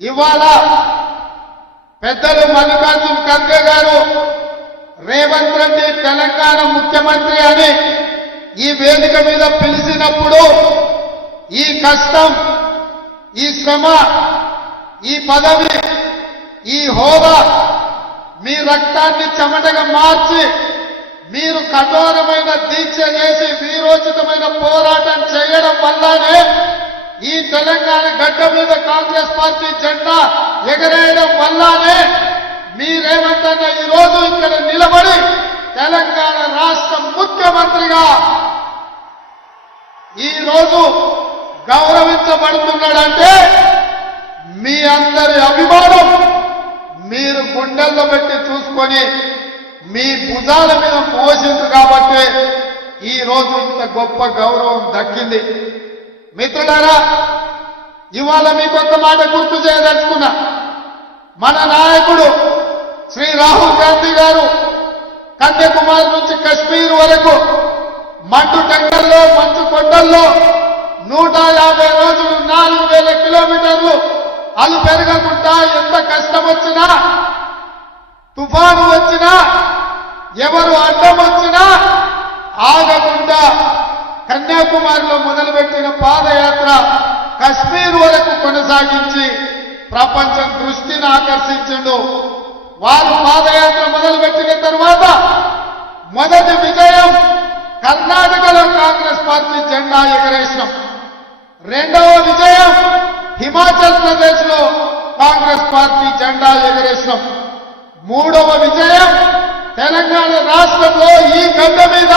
ఇవాళ పెద్దలు మల్లికార్జున ఖర్గే గారు రేవంత్ రెడ్డి తెలంగాణ ముఖ్యమంత్రి అని ఈ వేదిక మీద పిలిచినప్పుడు ఈ కష్టం ఈ శ్రమ ఈ పదవి ఈ హోదా మీ రక్తాన్ని చెమటగా మార్చి మీరు కఠోరమైన దీక్ష చేసి వీరోచితమైన పోరాటం చేయడం వల్లనే ఈ తెలంగాణ గడ్డ మీద కాంగ్రెస్ పార్టీ జెండా ఎగరేయడం వల్లనే మీరేమంటున్న ఈ రోజు ఇక్కడ నిలబడి తెలంగాణ రాష్ట్ర ముఖ్యమంత్రిగా ఈ రోజు గౌరవించబడుతున్నాడంటే మీ అందరి అభిమానం మీరు గుండెల్లో పెట్టి చూసుకొని మీ భుజాల మీద మోసింది కాబట్టి ఈ రోజు ఇంత గొప్ప గౌరవం దక్కింది. మిత్రులారా ఇవాళ మీకు ఒక మాట గుర్తు చేయదలుచుకున్నా. మన నాయకుడు శ్రీ రాహుల్ గాంధీ గారు కన్యాకుమారి నుంచి కశ్మీర్ వరకు మండు టెండల్లో మంచు కొండల్లో నూట యాభై రోజులు నాలుగు వేల కిలోమీటర్లు అలు పెరగకుండా ఎంత కష్టం వచ్చినా తుఫాను వచ్చినా ఎవరు అడ్డం వచ్చినా ఆగకుండా కన్యాకుమారిలో మొదలుపెట్టిన పాదయాత్ర కశ్మీర్ వరకు కొనసాగించి ప్రపంచం దృష్టిని ఆకర్షించిండు. వారు పాదయాత్ర మొదలుపెట్టిన తర్వాత మొదటి విజయం కర్ణాటకలో కాంగ్రెస్ పార్టీ జెండా ఎగరేసిన. రెండవ విజయం హిమాచల్ ప్రదేశ్లో కాంగ్రెస్ పార్టీ జెండా ఎగరేసిన. మూడవ విజయం తెలంగాణ రాష్ట్రంలో ఈ గడ్డ మీద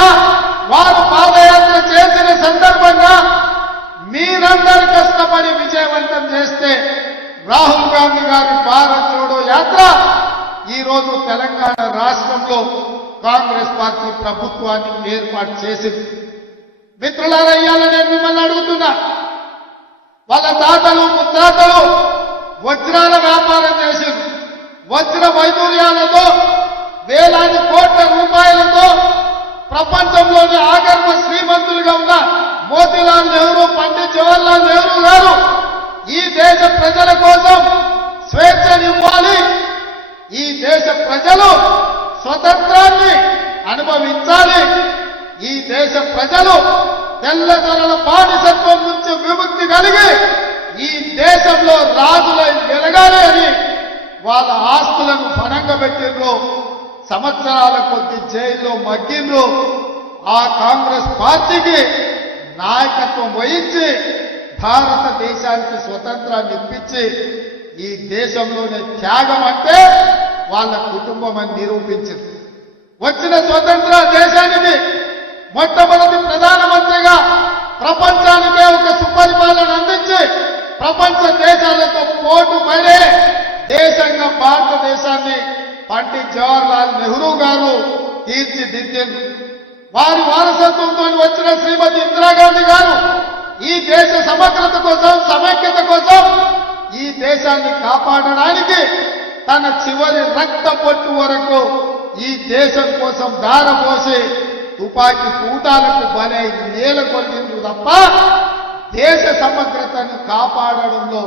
వారు పాదయాత్ర చేసిన సందర్భంగా మీరందరూ కష్టపడి విజయవంతం చేస్తే రాహుల్ గాంధీ గారి భారత్ జోడో యాత్ర ఈరోజు తెలంగాణ రాష్ట్రంలో కాంగ్రెస్ పార్టీ ప్రభుత్వాన్ని ఏర్పాటు చేసింది. మిత్రులారా ఇయ్యాల నేను మిమ్మల్ని అడుగుతున్నా. వాళ్ళ తాతలు ముత్తాతలు వజ్రాల వ్యాపారం చేసింది వజ్ర వైదూర్యాలతో వేలాది కోట్ల రూపాయలతో ప్రపంచంలోని ఆగర్భ శ్రీమంతులుగా ఉన్న మోతీలాల్ నెహ్రూ పండిత్ జవహర్లాల్ నెహ్రూ గారు ఈ దేశ ప్రజల కోసం స్వేచ్ఛనివ్వాలి. ఈ దేశ ప్రజలు స్వతంత్రాన్ని అనుభవించాలి. ఈ దేశ ప్రజలు తెల్లదొరల బానిసత్వం నుంచి విముక్తి కలిగి ఈ దేశంలో రాజులై వెలగాలి అని వాళ్ళ ఆస్తులను పణంగా పెట్టిండ్రు సంవత్సరాల కొద్ది జైల్లో మగ్గిండ్రు. ఆ కాంగ్రెస్ పార్టీకి నాయకత్వం వహించి భారతదేశానికి స్వతంత్రాన్ని ఇప్పించి ఈ దేశంలోనే త్యాగం అంటే వాళ్ళ కుటుంబం అని నిరూపించింది. వచ్చిన స్వతంత్ర దేశానికి మొట్టమొదటి ప్రధానమంత్రిగా ప్రపంచానికే ఒక సుపరిపాలన అందించి ప్రపంచ దేశాలతో పోటు పడే దేశంగా భారతదేశాన్ని పండిట్ జవహర్లాల్ నెహ్రూ గారు తీర్చిదిద్దింది వారి వారసత్వంతో వచ్చిన శ్రీమతి ఇందిరాగాంధీ గారు ఈ దేశ సమగ్రత కోసం సమైక్యత కోసం ఈ దేశాన్ని కాపాడడానికి తన చివరి రక్త పొట్టు వరకు ఈ దేశం కోసం దారపోసి తుపాకీ తూటాలకు బలై నేల కొలిగింది తప్ప దేశ సమగ్రతను కాపాడడంలో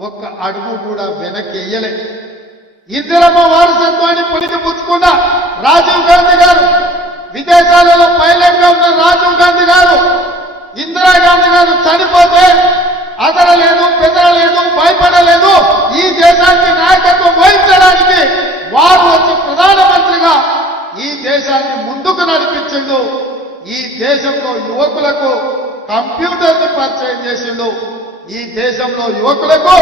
ఒక్క అడుగు కూడా వెనక్కి ఇందిరమ్మ వారసత్వాన్ని పులికిపుచ్చుకున్న రాజీవ్ గాంధీ గారు విదేశాలలో పైలట్గా ఉన్న రాజీవ్ గాంధీ గారు ఇందిరాగాంధీ గారు చనిపోతే అదరలేదు బెదరలేదు భయపడలేదు. ఈ దేశానికి నాయకత్వం వహించడానికి వారు వచ్చి ప్రధానమంత్రిగా ఈ దేశాన్ని ముందుకు నడిపించిండు. ఈ దేశంలో యువకులకు కంప్యూటర్ని పరిచయం చేసిండు. ఈ దేశంలో యువకులకు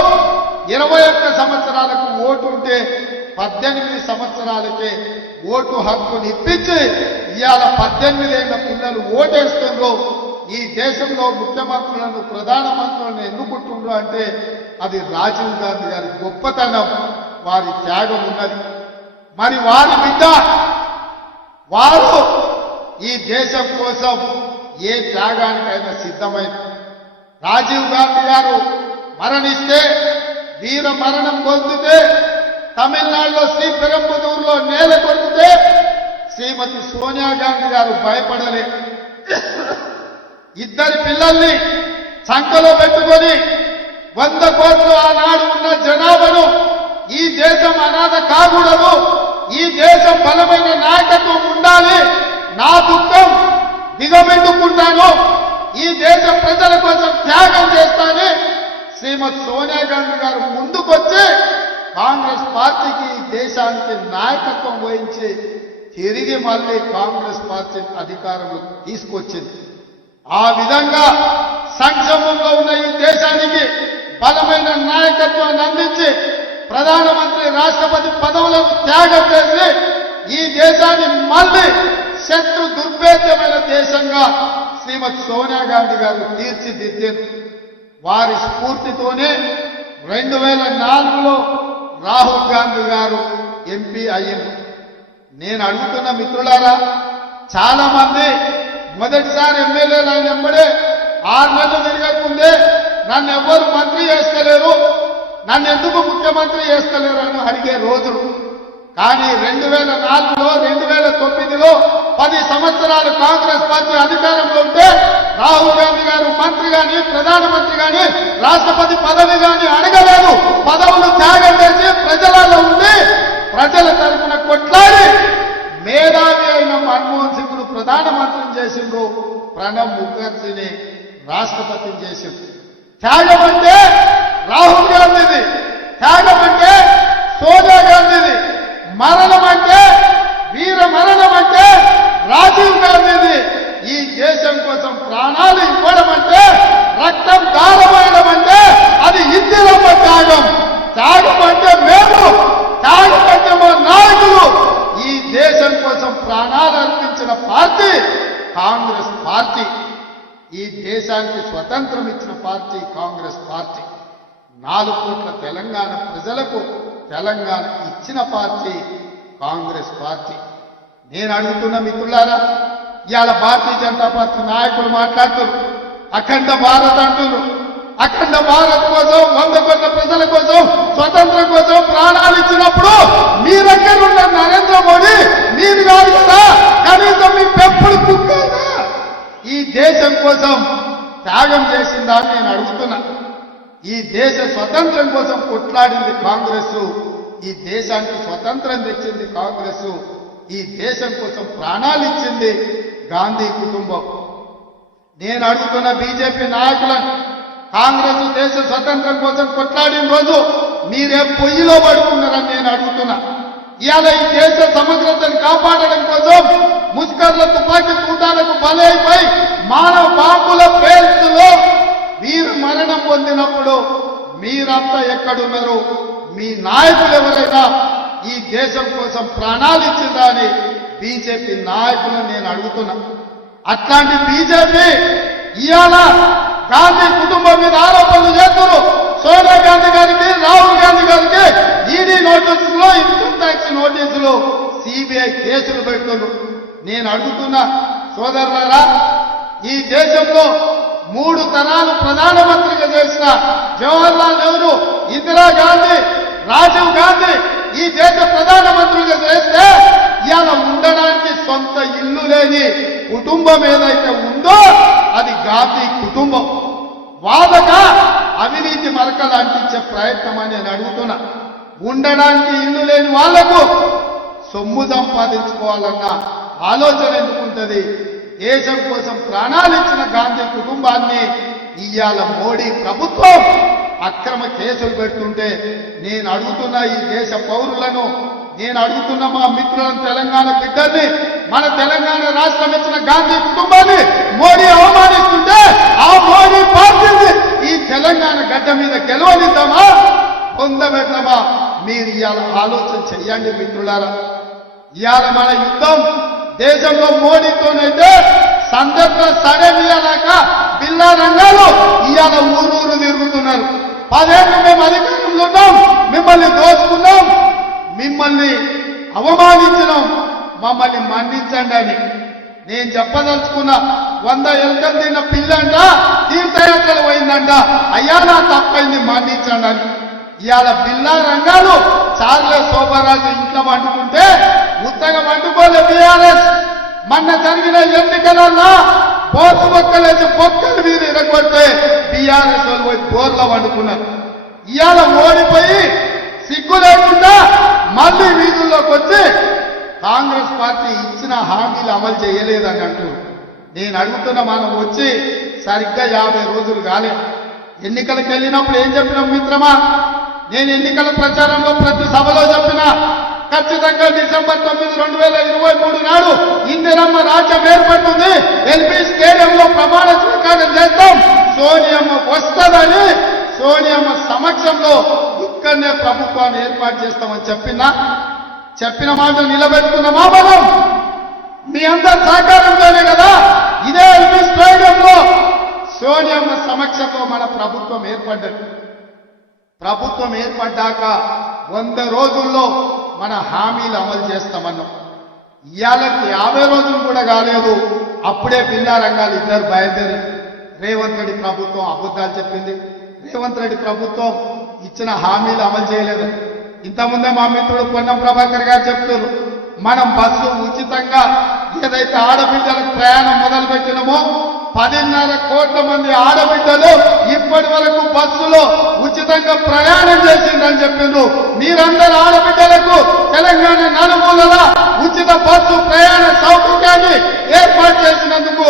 ఇరవై ఒక్క సంవత్సరాలకు ఓటు ఉంటే పద్దెనిమిది సంవత్సరాలకే ఓటు హక్కుని ఇప్పించి ఇవాళ పద్దెనిమిది ఏళ్ళ పిల్లలు ఓటేస్తుండ్రు. ఈ దేశంలో ముఖ్యమంత్రులను ప్రధానమంత్రులను ఎన్నుకుంటుండ్రు అంటే అది రాజీవ్ గాంధీ గారి గొప్పతనం. వారి త్యాగం ఉన్నది. మరి వారి బిడ్డ వారు ఈ దేశం కోసం ఏ త్యాగానికైనా సిద్ధమైంది రాజీవ్ గాంధీ గారు మరణిస్తే వీర మరణం పొందితే తమిళనాడులో శ్రీ పెరంబదూరులో నేల కొడితే శ్రీమతి సోనియా గాంధీ గారు భయపడలే. ఇద్దరి పిల్లల్ని సంఖలో పెట్టుకొని వంద కోట్లు ఆనాడు ఉన్న జనాభాను ఈ దేశం అనాథ కాకూడదు ఈ దేశం బలమైన నాయకత్వం ఉండాలి. నా దుఃఖం దిగబెట్టుకుంటాను ఈ దేశ ప్రజల కోసం త్యాగం చేస్తాను. శ్రీమతి సోనియా గాంధీ గారు ముందుకొచ్చి కాంగ్రెస్ పార్టీకి దేశానికి నాయకత్వం వహించి తిరిగి మళ్ళీ కాంగ్రెస్ పార్టీ అధికారంలో తీసుకొచ్చింది. ఆ విధంగా సంక్షేమంలో ఉన్న ఈ దేశానికి బలమైన నాయకత్వాన్ని అందించి ప్రధానమంత్రి రాష్ట్రపతి పదవులకు త్యాగం చేసి ఈ దేశాన్ని మళ్ళీ శత్రు దుర్భేద్యమైన దేశంగా శ్రీమతి సోనియా గాంధీ గారు తీర్చిదిద్దారు. వారి స్ఫూర్తితోనే రెండు వేల నాలుగులో రాహుల్ గాంధీ గారు ఎంపీ అయ్యారు నేను అడుగుతున్న మిత్రులారా చాలా మంది మొదటిసారి ఎమ్మెల్యేలు ఆయన వెంబడే ఆరు నెలలు తిరగకముందే నన్ను ఎవరు మంత్రి చేస్తలేరు నన్ను ఎందుకు ముఖ్యమంత్రి చేస్తలేరు అని అడిగే రోజులు. కానీ రెండు వేల నాలుగులో రెండు వేల తొమ్మిదిలో పది సంవత్సరాలు కాంగ్రెస్ పార్టీ అధికారంలో ఉంటే రాహుల్ గాంధీ గారు మంత్రి గాని ప్రధానమంత్రి గాని రాష్ట్రపతి పదవి గాని అడగలేదు. పదవులు త్యాగం చేసి ప్రజలలో ఉండి ప్రజల తరఫున కొట్లాడి మేధావి అయిన మన్మోహన్ సింగ్ను ప్రధానమంత్రిని చేసిండ్రు. ప్రణబ్ ముఖర్జీని రాష్ట్రపతిని చేసిండ్రు. త్యాగం అంటే రాహుల్ గాంధీది. త్యాగం అంటే సోనియా గాంధీది. మరణం అంటే రాజీవ్ గాంధీది ఈ దేశం కోసం ప్రాణాలు ఇవ్వడం అంటే రక్తం దారమయడం అంటే అది ఇందిరమ్మ త్యాగం. త్యాగం అంటే మేము త్యాగం అంటే మా నాయకులు. ఈ దేశం కోసం ప్రాణాలు అర్పించిన పార్టీ కాంగ్రెస్ పార్టీ. ఈ దేశానికి స్వతంత్రం ఇచ్చిన పార్టీ కాంగ్రెస్ పార్టీ. నాలుగు కోట్ల తెలంగాణ ప్రజలకు తెలంగాణ ఇచ్చిన పార్టీ కాంగ్రెస్ పార్టీ. నేను అడుగుతున్న మిత్రులారా ఇవాళ భారతీయ జనతా పార్టీ నాయకులు మాట్లాడుతున్నారు అఖండ భారత్ అంటున్నారు అఖండ భారత్ కోసం వంద కోట్ల ప్రజల కోసం స్వతంత్రం కోసం ప్రాణాలు ఇచ్చినప్పుడు మీ దగ్గర ఉన్న నరేంద్ర మోడీ మీరు కాదు కదా కనీసం మీ పెంపుడు కుక్కదా ఈ దేశం కోసం త్యాగం చేసిందా నేను అడుగుతున్నా. ఈ దేశ స్వతంత్రం కోసం కొట్లాడింది కాంగ్రెస్ ఈ దేశానికి స్వతంత్రం తెచ్చింది కాంగ్రెస్ ఈ దేశం కోసం ప్రాణాలు ఇచ్చింది గాంధీ కుటుంబం. నేను అడుగుతున్న బీజేపీ నాయకులను కాంగ్రెస్ దేశ స్వతంత్రం కోసం కొట్లాడిన రోజు మీరే పొయ్యిలో పడుకున్నారని నేను అడుగుతున్నా. ఇవాళ ఈ దేశ సమగ్రతను కాపాడడం కోసం ముస్కర్ల తుపాకీ కూటాలకు బలైపోయి మానవ బాంబుల పేల్చులో మీరు మరణం పొందినప్పుడు మీరంతా ఎక్కడున్నారు? మీ నాయకులు ఎవరైనా ఈ దేశం కోసం ప్రాణాలు ఇచ్చిందా అని బీజేపీ నాయకులను నేను అడుగుతున్నా. అట్లాంటి బీజేపీ ఇవాళ గాంధీ కుటుంబం మీద ఆరోపణలు చేస్తున్నారు. సోనియా గాంధీ గారికి రాహుల్ గాంధీ గారికి ఈడీ నోటీసులు ఇన్కమ్ ట్యాక్స్ నోటీసులు సిబిఐ కేసులు పెడుతున్నారు. నేను అడుగుతున్నా సోదరులారా ఈ దేశంలో మూడు తరాలు ప్రధానమంత్రిగా చేసిన జవహర్లాల్ నెహ్రూ ఇందిరాగాంధీ రాజీవ్ గాంధీ ఈ దేశ ప్రధానమంత్రులుగా చేస్తే ఇవాళ ఉండడానికి సొంత ఇల్లు లేని కుటుంబం ఏదైతే ఉందో అది గాంధీ కుటుంబం. వాదక అవినీతి మరకలు అంటించే ప్రయత్నం అని నేను అడుగుతున్నా. ఉండడానికి ఇల్లు లేని వాళ్ళకు సొమ్ము సంపాదించుకోవాలన్న ఆలోచన ఎందుకుంటది? దేశం కోసం ప్రాణాలు ఇచ్చిన గాంధీ కుటుంబాన్ని ఇవాళ మోడీ ప్రభుత్వం అక్రమ కేసులు పెడుతుంటే నేను అడుగుతున్న ఈ దేశ పౌరులను నేను అడుగుతున్న మా మిత్రులను తెలంగాణ బిడ్డల్ని మన తెలంగాణ రాష్ట్రం ఇచ్చిన గాంధీ కుటుంబాన్ని మోడీ అవమానిస్తుంటే ఆ మోడీ పార్టీని ఈ తెలంగాణ గడ్డ మీద గెలవనిద్దామా? పొందబెట్టమా మీరు ఇవాళ ఆలోచన చెయ్యండి మిత్రులారా. ఇవాళ మన యుద్ధం దేశంలో మోడీతోనైతే సందర్భ సడమియాలాక పిల్లా రంగాలు ఇవాళ ఊరు తిరుగుతున్నారు. పదేళ్ళు మేము అధికారంలో ఉన్నాం. మిమ్మల్ని దోచుకున్నాం. మిమ్మల్ని అవమానించినాం. మమ్మల్ని మన్నించండి అని. నేను చెప్పదలుచుకున్న వంద ఎలుకలు తిన్న పిల్లంట తీర్థయాత్రలు పోయిందంట. అయ్యా నా తప్పైంది మన్నించండి అని. ఇవాళ బిల్లా రంగాలు చార్లే శోభరాజు ఇంట్లో వండుకుంటే ఉత్తగా వండుకోలే బీఆర్ఎస్. మొన్న జరిగిన ఎన్నికలలో పోతు మొక్కలేసి పొక్కలు మీద ఇరగొడితే టీఆర్ఎస్ పోయి బోర్ల వండుకున్నారు. ఇవాళ ఓడిపోయి సిగ్గు లేకుండా మళ్ళీ వీధుల్లోకి వచ్చి కాంగ్రెస్ పార్టీ ఇచ్చిన హామీలు అమలు చేయలేదని అంటూ నేను అడుగుతున్న మనం వచ్చి సరిగ్గా యాభై రోజులు కాలే. ఎన్నికలకు వెళ్ళినప్పుడు ఏం చెప్పినాం మిత్రమా? నేను ఎన్నికల ప్రచారంలో ప్రతి సభలో చెప్పినా ఖచ్చితంగా డిసెంబర్ తొమ్మిది రెండు వేల ఇరవై మూడు నాడు ఇందిరమ్మ రాజ్యం ఏర్పడుతుంది. ఎల్పీ స్టేడియంలో ప్రమాణ స్వీకారం చేస్తాం సోనియమ్మ వస్తుందని సోనియమ్మ సమక్షంలో ఇక్కడనే ప్రభుత్వాన్ని ఏర్పాటు చేస్తామని చెప్పినా చెప్పిన మాట నిలబెట్టుకున్నామా మనం మీ అందరి సహకారంతోనే కదా ఇదే ఎల్పీ స్టేడియంలో సోనియమ్మ సమక్షంలో మన ప్రభుత్వం ఏర్పడ్డది. ప్రభుత్వం ఏర్పడ్డాక వంద రోజుల్లో మన హామీలు అమలు చేస్తామన్నాం. ఇవాళకి యాభై రోజులు కూడా కాలేదు. అప్పుడే పిల్లారంగాలు ఇద్దరు బయలుదేరి రేవంత్ రెడ్డి ప్రభుత్వం అబద్ధాలు చెప్పింది. రేవంత్ రెడ్డి ప్రభుత్వం ఇచ్చిన హామీలు అమలు చేయలేదు. ఇంతకుముందే మా మిత్రుడు పొన్నం ప్రభాకర్ గారు చెప్తున్నారు. మనం బస్సు ఉచితంగా ఏదైతే ఆడబిడ్డలకు ప్రయాణం మొదలు పెట్టినమో పదిన్నర కోట్ల మంది ఆడబిడ్డలు ఇప్పటి వరకు బస్సులో ఉచితంగా ప్రయాణం చేసిందని చెప్పిండ్రు. మీరందరు ఆడబిడ్డలకు తెలంగాణ నలుమూలల ఉచిత బస్సు ప్రయాణ సౌకర్యాన్ని ఏర్పాటు చేసినందుకు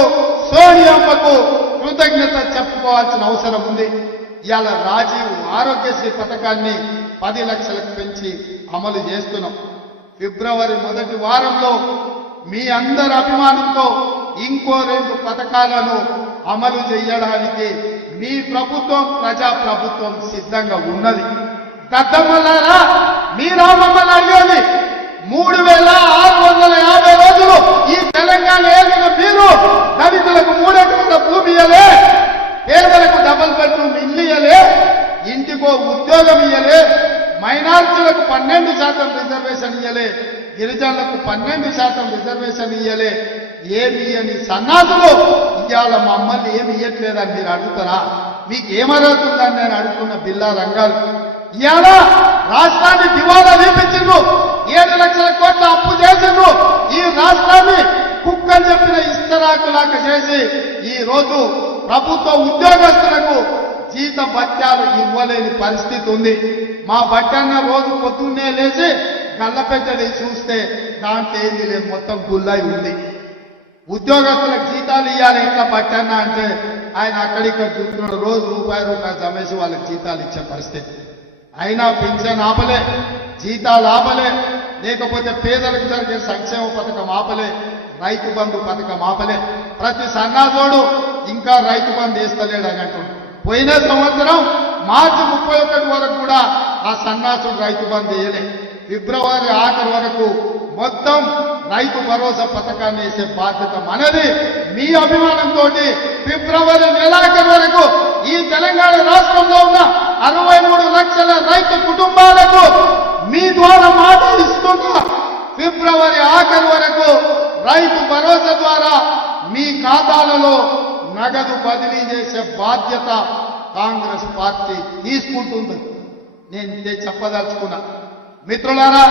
సోనియమ్మకు కృతజ్ఞత చెప్పుకోవాల్సిన అవసరం ఉంది. ఇవాళ రాజీవ్ ఆరోగ్యశ్రీ పథకాన్ని పది లక్షలకు పెంచి అమలు చేస్తున్నాం. ఫిబ్రవరి మొదటి వారంలో మీ అందరి అభిమానంతో ఇంకో రెండు పథకాలను అమలు చేయడానికి మీ ప్రభుత్వం ప్రజా ప్రభుత్వం సిద్ధంగా ఉన్నది. దద్దమ్మలారా మీరా మమ్మల్ని అయ్యేది మూడు వేల ఆరు వందల యాభై రోజులు ఈ తెలంగాణ ఏలిన మీరు దళితులకు మూడెకరాల భూమి ఇయ్యలే పేదలకు డబల్ బెడ్రూమ్ ఇల్లు ఇయ్యలే ఇంటికో ఉద్యోగం ఇయ్యలే మైనారిటీలకు పన్నెండు శాతం రిజర్వేషన్ ఇయ్యలే గిరిజనులకు పన్నెండు శాతం రిజర్వేషన్ ఇయ్యలే. ఏమి ఇయ్యని సన్నాసులు ఇవాళ మమ్మల్ని ఏమి ఇయ్యట్లేదని మీరు అడుగుతారా? మీకు ఏమరుగుతుందని నేను అడుగుతున్న బిల్లా రంగాలు. ఇవాళ రాష్ట్రాన్ని దివాలా తీపించిండ్రు ఏడు లక్షల కోట్ల అప్పు చేసిండ్రు. ఈ రాష్ట్రాన్ని కుక్కని చెప్పిన ఇస్తరాకులాగా చేసి ఈ రోజు ప్రభుత్వ ఉద్యోగస్తులకు జీత భత్యాలు ఇవ్వలేని పరిస్థితి ఉంది. మా బట్టన్న రోజు పొద్దున్నే లేచి గల్లపెట్టడి చూస్తే దాంట్లో ఏంది లేదు మొత్తం గుల్లై ఉంది. ఉద్యోగస్తులకు జీతాలు ఇవ్వాలి ఎట్లా పట్టన్నా అంటే ఆయన అక్కడిక్కడ చూస్తున్నాడు రోజు రూపాయి రూపాయి జమేసి వాళ్ళకి జీతాలు ఇచ్చే పరిస్థితి. అయినా పింఛన్ ఆపలే జీతాలు ఆపలే లేకపోతే పేదలకు జరిగే సంక్షేమ పథకం ఆపలే రైతు బంధు పథకం ఆపలే. ప్రతి సన్నాసోడు ఇంకా రైతు బంధు వేస్తలేడు అని అంటుండు. పోయిన సంవత్సరం మార్చి ముప్పై ఒకటి వరకు కూడా ఆ సన్నాసుడు రైతు బంధు వేయలే. ఫిబ్రవరి ఆఖరి వరకు మొత్తం రైతు భరోసా పథకాన్ని వేసే బాధ్యత మనది. మీ అభిమానంతో ఫిబ్రవరి నెలాఖరు వరకు ఈ తెలంగాణ రాష్ట్రంలో ఉన్న అరవై మూడు లక్షల రైతు కుటుంబాలకు మీ ద్వారా మాట ఇస్తున్నా. ఫిబ్రవరి ఆఖరి వరకు రైతు భరోసా ద్వారా మీ ఖాతాలలో నగదు బదిలీ చేసే బాధ్యత కాంగ్రెస్ పార్టీ తీసుకుంటుంది. నేను ఇదే చెప్పదలుచుకున్నా. మిత్రులారా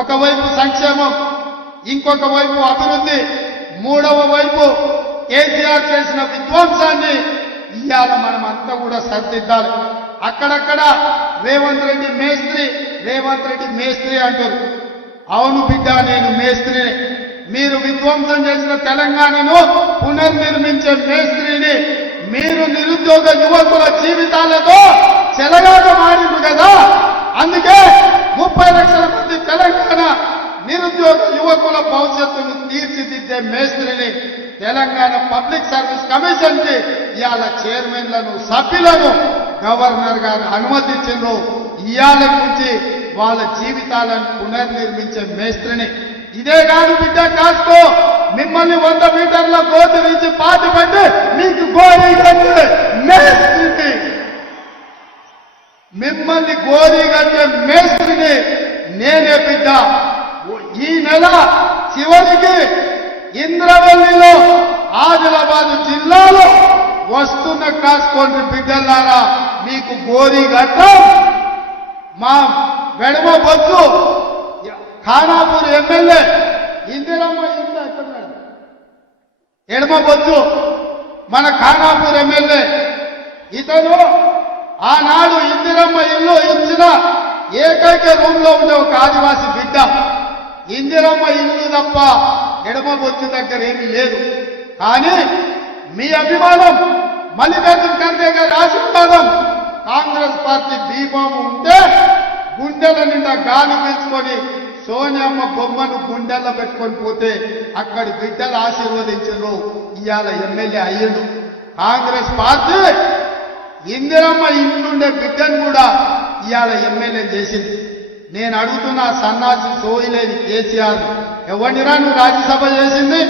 ఒకవైపు సంక్షేమం ఇంకొక వైపు అభివృద్ధి మూడవ వైపు కేసీఆర్ చేసిన విధ్వంసాన్ని ఇవాళ మనం అంతా కూడా సరిదిద్దాలి. అక్కడక్కడ రేవంత్ రెడ్డి మేస్త్రి రేవంత్ రెడ్డి మేస్త్రి అంటారు. అవును బిడ్డ నేను మేస్త్రిని. మీరు విధ్వంసం చేసిన తెలంగాణను పునర్నిర్మించే మేస్త్రిని మీరు నిరుద్యోగ యువకుల జీవితాలతో చెలగాట మారిండు కదా. అందుకే ముప్పై లక్షల మంది తెలంగాణ నిరుద్యోగ యువకుల భవిష్యత్తును తీర్చిదిద్దే మేస్త్రిని తెలంగాణ పబ్లిక్ సర్వీస్ కమిషన్కి ఇవాళ చైర్మన్లను సభ్యులను గవర్నర్ గారు అనుమతించిండ్రు. ఇవాళ నుంచి వాళ్ళ జీవితాలను పునర్నిర్మించే మేస్త్రిని. ఇదే కాదు బిడ్డ కాసుకో మిమ్మల్ని వంద మీటర్ల గోతు నుంచి పాతి పెట్టి మీకు గోరీ కట్టే మేస్త్రిని మిమ్మల్ని గోరీ కట్టే మేస్త్రిని నేనే బిడ్డ. ఈ నెల చివరికి ఇంద్రవల్లిలో ఆదిలాబాద్ జిల్లాలో వస్తున్న కాసుకోండి బిడ్డలారా. మీకు గోరీ గట్ట మా వెడమ బొత్తు ఖానాపూర్ ఎమ్మెల్యే ఇందిరమ్మ ఇంట్లో ఎక్కడ ఎడమ బొత్తు మన ఖానాపూర్ ఎమ్మెల్యే. ఇతను ఆనాడు ఇందిరమ్మ ఇల్లు ఇచ్చిన ఏకైక రూమ్లో ఉండే ఒక ఆదివాసి బిడ్డ. ఇందిరమ్మ ఇల్లు తప్ప ఎడమ బొచ్చు దగ్గర ఏమీ లేదు. కానీ మీ అభిమానం మల్లికార్జున ఖర్గే గారి ఆశీర్వాదం కాంగ్రెస్ పార్టీ దీపము ఉంటే గుండెల నిండా గాలి పెంచుకొని సోనియమ్మ బొమ్మను గుండెల్లో పెట్టుకొని పోతే అక్కడి బిడ్డలు ఆశీర్వదించారు. ఇవాళ ఎమ్మెల్యే అయ్యిండు. కాంగ్రెస్ పార్టీ ఇందిరమ్మ ఇంట్లుండే బిడ్డను కూడా ఇవాళ ఎమ్మెల్యే చేసింది. నేను అడుగుతున్న సన్నాసి సోయిలేని కేసీఆర్ ఎవరినిరా నువ్వు రాజ్యసభ చేసింది?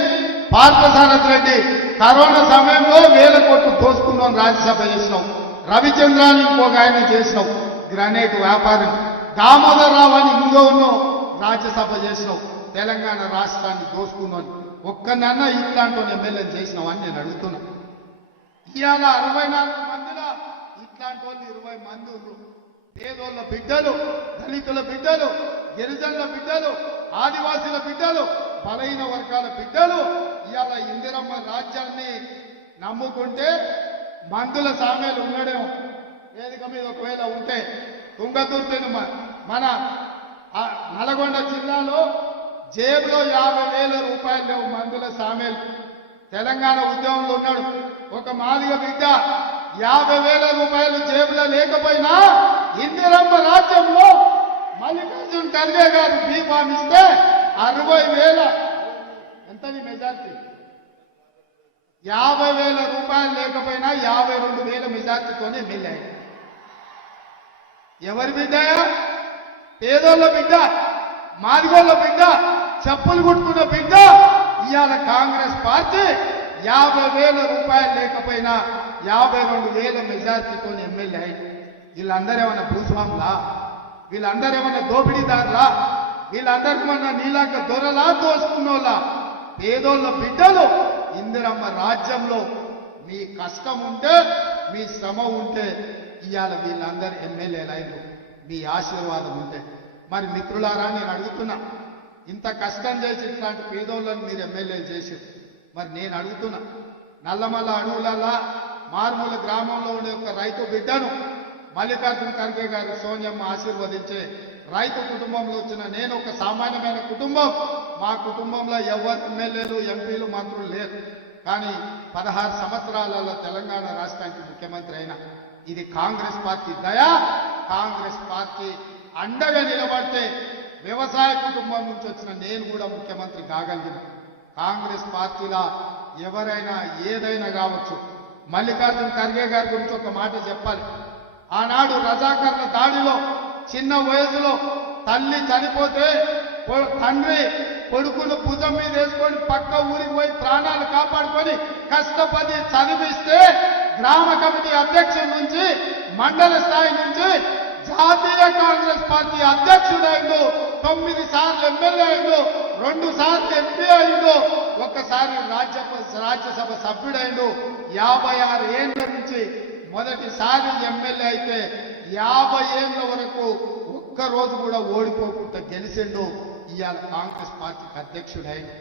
పార్థసారథి రెడ్డి కరోనా సమయంలో వేల కోట్లు దోసుకున్నాం రాజ్యసభ చేసినాం. రవిచంద్రాన్ని ఇంకొక ఆయన చేసినాం గ్రనేట్ వ్యాపారం దామోదర్ రావు అని ఇంకో ఉన్నాం రాజ్యసభ చేసినాం తెలంగాణ రాష్ట్రాన్ని దోసుకున్నాను ఒక్కనన్నా ఇట్లాంటి ఎమ్మెల్యే చేసినాం అని నేను అడుగుతున్నా. ఇవాళ అరవై నాలుగు మందిలో అట్లాంటి వాళ్ళు ఇరవై మంది ఉన్నారు పేదోళ్ళ బిడ్డలు దళితుల బిడ్డలు గిరిజనుల బిడ్డలు ఆదివాసీల బిడ్డలు బలహీన వర్గాల బిడ్డలు ఇవాళ ఇందిరమ్మ రాజ్యాన్ని నమ్ముకుంటే మందుల సామెలు ఉండడేమో వేదిక మీద ఒకవేళ ఉంటే తుంగతుర్తిని మన నల్గొండ జిల్లాలో జేబులో యాభై వేల రూపాయలు లేవు మందుల సామెలు. తెలంగాణ ఉద్యమంలో ఉన్నాడు. ఒక మాదిగ బిడ్డ యాభై వేల రూపాయలు జేబులో లేకపోయినా ఇందిరమ్మ రాజ్యంలో మల్లికార్జున్ ఖర్గే గారు బీఫామ్ ఇస్తే అరవై వేల. ఎంతని మెజార్టీ? యాభై వేల రూపాయలు లేకపోయినా యాభై రెండు వేల మెజార్టీతోనే ఎమ్మెల్యే ఎవరి బిడ్డ? పేదోళ్ళ బిడ్డ మాదిగోళ్ళ బిడ్డ చెప్పులు కుట్టుకున్న బిడ్డ ఇవాళ కాంగ్రెస్ పార్టీ యాభై వేల రూపాయలు లేకపోయినా యాభై రెండు వేల మెజార్టీతో ఎమ్మెల్యే అయ్యి వీళ్ళందరూ ఏమైనా భూస్వాములా? వీళ్ళందరూ ఏమైనా దోపిడీదారులా? వీళ్ళందరికీ మన నీలాక దొరలా దోసుకున్నోళ్ళ పేదోళ్ళ బిడ్డలు ఇందిరమ్మ రాజ్యంలో మీ కష్టం ఉంటే మీ శ్రమ ఉంటే ఇవాళ వీళ్ళందరూ ఎమ్మెల్యేలు అయినారు మీ ఆశీర్వాదం ఉంటే. మరి మిత్రులారా నేను అడుగుతున్నా ఇంత కష్టం చేసి ఇట్లాంటి పేదోళ్ళని మీరు ఎమ్మెల్యేలు చేసి మరి నేను అడుగుతున్నా నల్లమల్ల అడవులల్లా మారుమూల గ్రామంలో ఉండే ఒక రైతు బిడ్డను మల్లికార్జున ఖర్గే గారు సోనియమ్మ ఆశీర్వదించే రైతు కుటుంబంలో వచ్చిన నేను ఒక సామాన్యమైన కుటుంబం. మా కుటుంబంలో ఎవరు ఎమ్మెల్యేలు ఎంపీలు మంత్రులు లేరు. కానీ పదహారు సంవత్సరాలలో తెలంగాణ రాష్ట్రానికి ముఖ్యమంత్రి అయినా ఇది కాంగ్రెస్ పార్టీ దయా. కాంగ్రెస్ పార్టీ అండగా నిలబడితే వ్యవసాయ కుటుంబం నుంచి వచ్చిన నేను కూడా ముఖ్యమంత్రి కాగలిగిన కాంగ్రెస్ పార్టీలా ఎవరైనా ఏదైనా కావచ్చు. మల్లికార్జున ఖర్గే గారి గురించి ఒక మాట చెప్పాలి. ఆనాడు రజాకర్ల దాడిలో చిన్న వయసులో తల్లి చనిపోతే తండ్రి కొడుకులు భుజం మీద వేసుకొని పక్క ఊరికి పోయి ప్రాణాలు కాపాడుకొని కష్టపడి చదివిస్తే గ్రామ కమిటీ అధ్యక్షుడి నుంచి మండల స్థాయి నుంచి జాతీయ కాంగ్రెస్ పార్టీ అధ్యక్షుడైండు తొమ్మిది సార్లు ఎమ్మెల్యే అయిండు రెండు సార్లు ఎంపీ అయిండు ఒక్కసారి రాజ్యసభ రాజ్యసభ సభ్యుడైండు యాభై ఆరు ఏళ్ళ నుంచి మొదటిసారి ఎమ్మెల్యే అయితే యాభై ఏళ్ళ వరకు ఒక్క రోజు కూడా ఓడిపోకుండా గెలిచిండు ఇవాళ కాంగ్రెస్ పార్టీకి అధ్యక్షుడైండు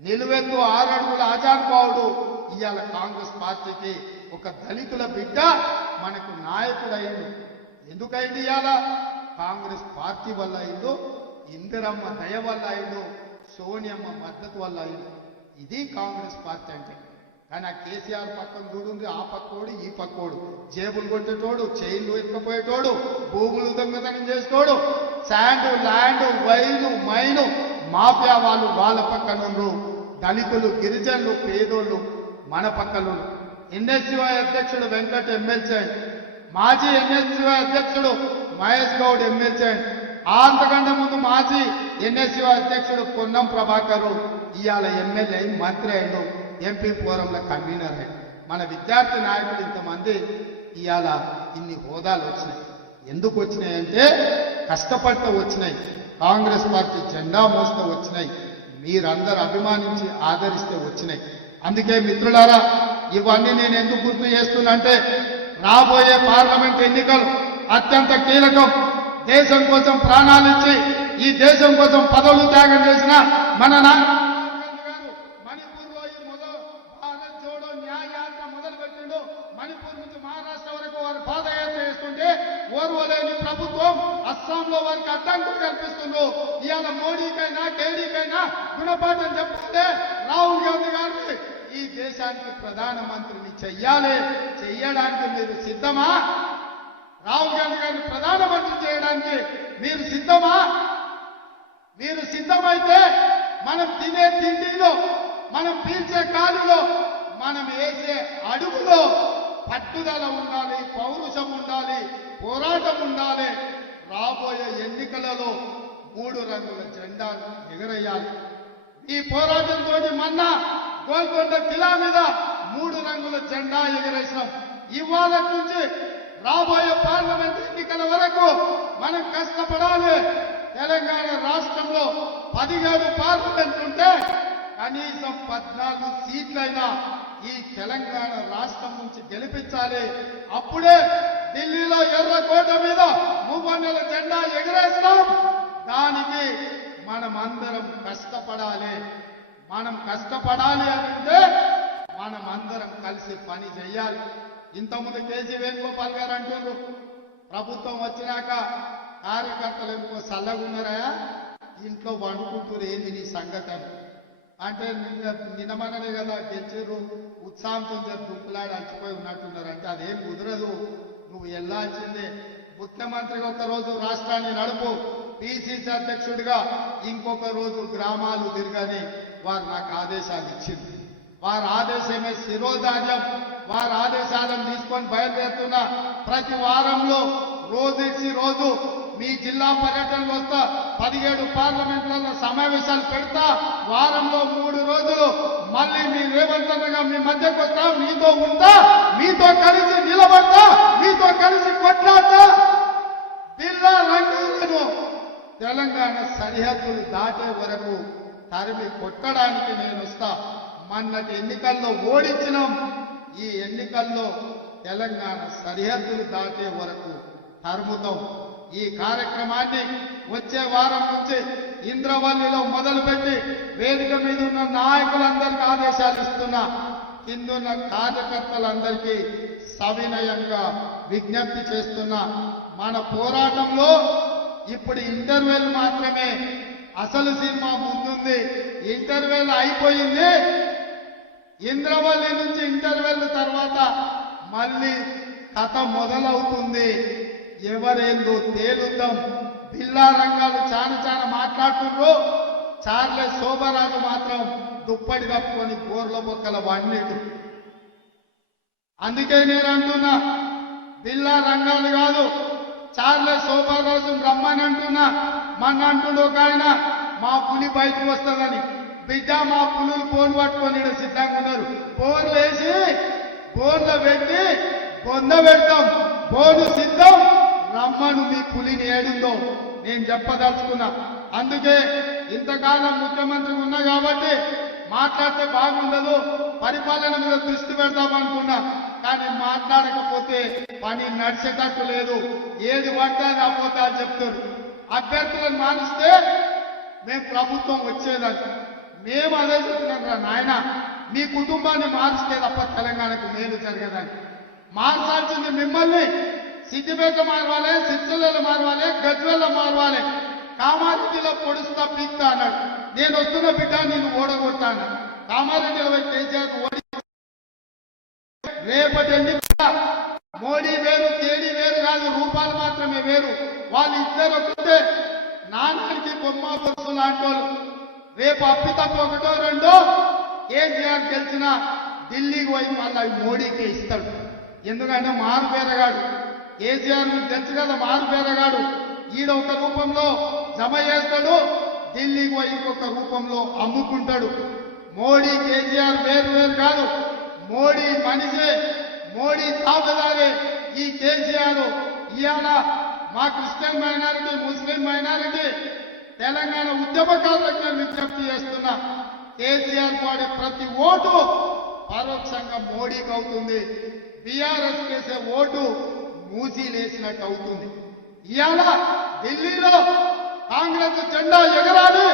నిలువెత్తు ఆరడుగుల ఆజానుభావుడు ఇవాళ కాంగ్రెస్ పార్టీకి ఒక దళితుల బిడ్డ మనకు నాయకుడైండు. ఎందుకైంది ఇవాళ కాంగ్రెస్ పార్టీ వల్ల అయిందో ఇందిరమ్మ దయ వల్ల అయిందో సోనియమ్మ మద్దతు వల్ల అయిందో. ఇది కాంగ్రెస్ పార్టీ అంటే. కానీ ఆ కేసీఆర్ పక్కన చూడుంది ఆ పక్కోడు ఈ పక్కోడు. జేబులు కొట్టేటోడు చైన్లు ఎత్తుకుపోయేటోడు భూములు దొంగతనం చేసేటోడు. Sand land wine mine mafia వాళ్ళు వాళ్ళ పక్కన దళితులు గిరిజనులు పేదోళ్ళు మన పక్కన ఉండ్రు. ఎన్ఎస్యుఐ అధ్యక్షుడు వెంకట్ ఎమ్మెల్సీ మాజీ ఎన్ఎస్యుఐ అధ్యక్షుడు మహేష్ గౌడ్ ఎమ్మెల్సీ. అంతకంటే ముందు మాజీ ఎన్ఎస్యుఐ అధ్యక్షుడు పొన్నం ప్రభాకరు ఇవాళ ఎమ్మెల్యే మంత్రి అయ్యాడు. ఎంపీ ఫోరంలో కన్వీనర్ మన విద్యార్థి నాయకులు ఇంతమంది ఇవాళ ఇన్ని హోదాలు వచ్చినాయి. ఎందుకు వచ్చినాయంటే కష్టపడుతూ వచ్చినాయి. కాంగ్రెస్ పార్టీ జెండా మోస్తూ వచ్చినాయి. మీరందరూ అభిమానించి ఆదరిస్తే వచ్చినాయి. అందుకే మిత్రులారా ఇవన్నీ నేను ఎందుకు గుర్తు చేస్తున్నా అంటే రాబోయే పార్లమెంట్ ఎన్నికలు అత్యంత కీలకం. దేశం కోసం ప్రాణాలు ఇచ్చి ఈ దేశం కోసం పదవులు త్యాగం చేసిన మన నాయకుడు గారు ఈ మొదలు భారత్ జోడో న్యాయ యాత్ర మణిపూర్ నుంచి మహారాష్ట్ర వరకు వారు పాదయాత్ర చేస్తుంటే ఓర్వలేని ప్రభుత్వం అస్సాంలో వారికి అడ్డంకులు కల్పిస్తున్నారు ఇవాళ మోడీకైనా కేడీకైనా గుణపాఠం చెప్పాలి రాహుల్ గాంధీ గారిని ఈ దేశానికి ప్రధానమంత్రిని చెయ్యాలి. చెయ్యడానికి మీరు సిద్ధమా? రాహుల్ గాంధీ గారిని ప్రధానమంత్రి చేయడానికి మీరు సిద్ధమా? మీరు సిద్ధమైతే మనం తినే తిండిలో మనం పీల్చే కాలులో మనం వేసే అడుగులో పట్టుదల ఉండాలి పౌరుషం ఉండాలి పోరాటం ఉండాలి. రాబోయే ఎన్నికలలో మూడు రంగుల జెండాను ఎగరేయాలి. ఈ పోరాటంతో మొన్న గోల్కొండ కిలా మీద మూడు రంగుల జెండా ఎగరేసినాం. ఇవాళ నుంచి రాబోయే పార్లమెంట్ ఎన్నికల వరకు మనం కష్టపడాలి. తెలంగాణ రాష్ట్రంలో పదిహేడు పార్లమెంట్ ఉంటే కనీసం పద్నాలుగు సీట్లైనా ఈ తెలంగాణ రాష్ట్రం నుంచి గెలిపించాలి. అప్పుడే ఢిల్లీలో ఎర్రకోట మీద మూవన్నెల జెండా ఎగరేస్తాం. దానికి మనం అందరం కష్టపడాలి. మనం కష్టపడాలి అంటే మనం అందరం కలిసి పని చేయాలి. ఇంతకుముందు కేజీ వేణుగోపాల్ గారు అంటున్నారు ప్రభుత్వం వచ్చినాక కార్యకర్తలు ఎందుకో చల్లగున్నారా ఇంట్లో వండుకుంటారు ఏంది నీ సంగతి? అంటే నిన్న కదా గెలిచారు ఉత్సాహంతో గుంపులాడి దుక్కులాడి అలసిపోయి ఉన్నట్టున్నారు. అంటే అదేం కుదరదు. నువ్వు వెళ్ళాల్సిందే ముఖ్యమంత్రిగా ఒక రోజు రాష్ట్రాన్ని నడుపు పిసిసి అధ్యక్షుడిగా ఇంకొక రోజు గ్రామాలు తిరగని వారు నాకు ఆదేశాలు ఇచ్చింది వారి ఆదేశమే శిరోధార్యం. వారి ఆదేశాలను తీసుకొని బయలుదేరుతున్న ప్రతి వారంలో రోజు ఇచ్చి రోజు మీ జిల్లా పర్యటనలు వస్తా పదిహేడు పార్లమెంట్లలో సమావేశాలు పెడతా వారంలో మూడు రోజులు మళ్ళీ మీ రేవంత్ మీ మధ్యకు వస్తా మీతో ఉంటా మీతో కలిసి నిలబడతా మీతో కలిసి కొట్లాడతా. జిల్లా రంగులను తెలంగాణ సరిహద్దులు దాటే వరకు తరిమి కొట్టడానికి నేను వస్తా. మొన్నటి ఎన్నికల్లో ఓడించినాం ఈ ఎన్నికల్లో తెలంగాణ సరిహద్దులు దాటే వరకు తరుముతాం. ఈ కార్యక్రమాన్ని వచ్చే వారం నుంచి ఇంద్రవల్లిలో మొదలుపెట్టి వేదిక మీద ఉన్న నాయకులందరికీ ఆదేశాలు ఇస్తున్నా. కిందున్న కార్యకర్తలందరికీ సవినయంగా విజ్ఞప్తి చేస్తున్నా. మన పోరాటంలో ఇప్పుడు ఇంటర్వెల్ మాత్రమే. అసలు సినిమా ముందుంది. ఇంటర్వెల్ అయిపోయింది. ఇంద్రవల్లి నుంచి ఇంటర్వెల్ తర్వాత మళ్ళీ కథ మొదలవుతుంది. ఎవరేందో తేలుద్దాం. బిల్లా రంగాలు చాలా చాలా మాట్లాడుతుండ్రు. చార్లే శోభరాజు మాత్రం దుప్పటి కప్పుకొని గోర్ల బొక్కల వండిడు. అందుకే నేను అంటున్నా బిల్లా రంగాలు కాదు చార్లే శోభారాజు రమ్మని అంటున్నా. మన అంటుండు ఒక ఆయన మా పులి బయటకు వస్తుందని. బిడ్డ మా పుల్లులు ఫోన్ పట్టుకొని సిద్ధంగా ఉన్నారు. ఫోన్లు వేసి ఫోన్లో పెట్టి బొంద పెడతాం. ఫోను సిద్ధం. రమ్మను మీ పులిని ఏడుందో నేను చెప్పదలుచుకున్నా. అందుకే ఇంతకాలం ముఖ్యమంత్రి ఉన్నా కాబట్టి మాట్లాడితే బాగుండదు. పరిపాలన మీద దృష్టి పెడదాం అనుకున్నా. కానీ మాట్లాడకపోతే పని నడిచేటట్టు లేదు. ఏది పడితే అది అని చెప్తారు. అభ్యర్థులను మానిస్తే మేము ప్రభుత్వం వచ్చేదాన్ని మేము అదే నాయన మీ కుటుంబాన్ని మార్చితే తప్ప తెలంగాణకు మేలు జరగదని. మార్చాల్సింది మిమ్మల్ని. సిద్దిపేట మారవాలి సిరిసిల్లలో మారవాలి గజ్వెల్లో మారవాలి. కామారెడ్డిలో పొడుస్తా పీక్తా అన్నాడు. నేను వస్తున్న బిడ్డ నేను ఓడగొట్టాను కామారెడ్డిలో పోయి కేసీఆర్ ఓడి రేపటి మోడీ వేరు కేడీ వేరు కాదు రూపాలు మాత్రమే వేరు. వాళ్ళు ఇద్దరు వస్తే నాన్నకి బొమ్మ బొరుసు లాంటి వాళ్ళు. రేపు అప్పితప్ప ఒకటో రెండో కేసీఆర్ గెలిచిన ఢిల్లీకి పోయి మళ్ళీ మోడీకి ఇస్తాడు. ఎందుకంటే మారు పేరగాడు. కేసీఆర్ మీకు తెలుసు కదా మారు పేరగాడు. ఈడ ఒక రూపంలో జమ చేస్తాడు ఢిల్లీకి పోయి ఇంకొక రూపంలో అమ్ముకుంటాడు. మోడీ కేసీఆర్ వేరు వేరు కాదు. మోడీ మనిషే మోడీ తాగుదారే ఈ కేసీఆర్ ఇవాళ మా Christian minority Muslim minority Telangana ఉద్యమకారులకు కార్యక్రమం విజ్ఞప్తి చేస్తున్నా కేసీఆర్ వాడే ప్రతి ఓటు పరోక్షంగా మోడీకి అవుతుంది. బీఆర్ఎస్ వేసే ఓటు మూసీలేసినట్టు అవుతుంది. ఇవాళ ఢిల్లీలో కాంగ్రెస్ జెండా ఎగరాలి.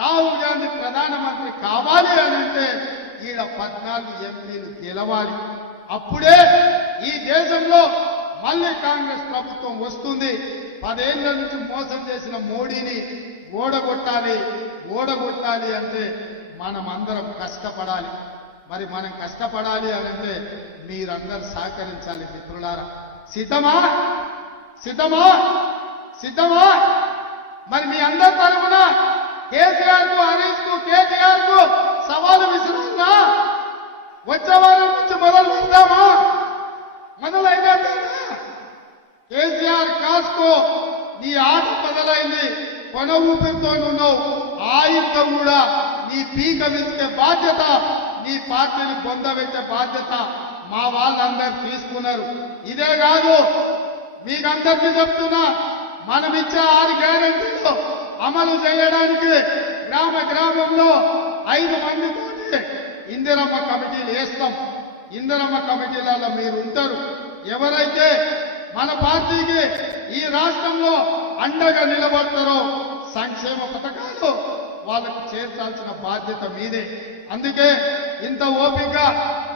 రాహుల్ గాంధీ ప్రధానమంత్రి కావాలి అని అంటే ఈడ పద్నాలుగు ఎంపీలు గెలవాలి. అప్పుడే ఈ దేశంలో మళ్ళీ కాంగ్రెస్ ప్రభుత్వం వస్తుంది. పదేళ్ళ నుంచి మోసం చేసిన మోడీని ఓడగొట్టాలి ఓడగొట్టాలి అంటే మనం అందరం కష్టపడాలి. మరి మనం కష్టపడాలి అని అంటే మీరందరూ సహకరించాలి మిత్రులారా. సిద్ధమా? సిద్ధమా? సిద్ధమా? మరి మీ అందరి తరఫున కేసీఆర్కు హరీష్కు కేటీఆర్కు సవాలు విసురుతున్నా వచ్చే వారి నుంచి మొదలు పెడతామా? మొదలైనా కేసీఆర్ కాస్కో నీ ఆట మొదలైంది. కొన ఊపిరితో ఉన్నావు ఆయుధం కూడా నీ పీక విసికే బాధ్యత నీ పార్టీని పొందబెట్టే బాధ్యత మా వాళ్ళందరూ తీసుకున్నారు. ఇదే కాదు మీకందరికీ చెప్తున్నా మనం ఇచ్చే ఆరు గ్యారెంటీలు అమలు చేయడానికి గ్రామ గ్రామంలో ఐదు మంది ఇందిరమ్మ కమిటీలు వేస్తాం. ఇందిరమ్మ కమిటీలలో మీరు ఉంటారు ఎవరైతే మన పార్టీకి ఈ రాష్ట్రంలో అండగా నిలబడతారో సంక్షేమ పథకాలు వాళ్ళకు చేర్చాల్సిన బాధ్యత మీదే. అందుకే ఇంత ఓపిక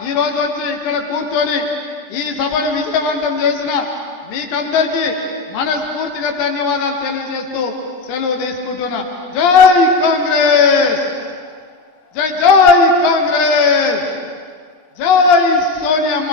ఈ రోజు వచ్చి ఇక్కడ కూర్చొని ఈ సభను విజయవంతం చేసిన మీకందరికీ మనస్ఫూర్తిగా ధన్యవాదాలు తెలియజేస్తూ సెలవు తీసుకుంటున్నా. జై కాంగ్రెస్! జై జై కాంగ్రెస్! జై సోనియమ్మ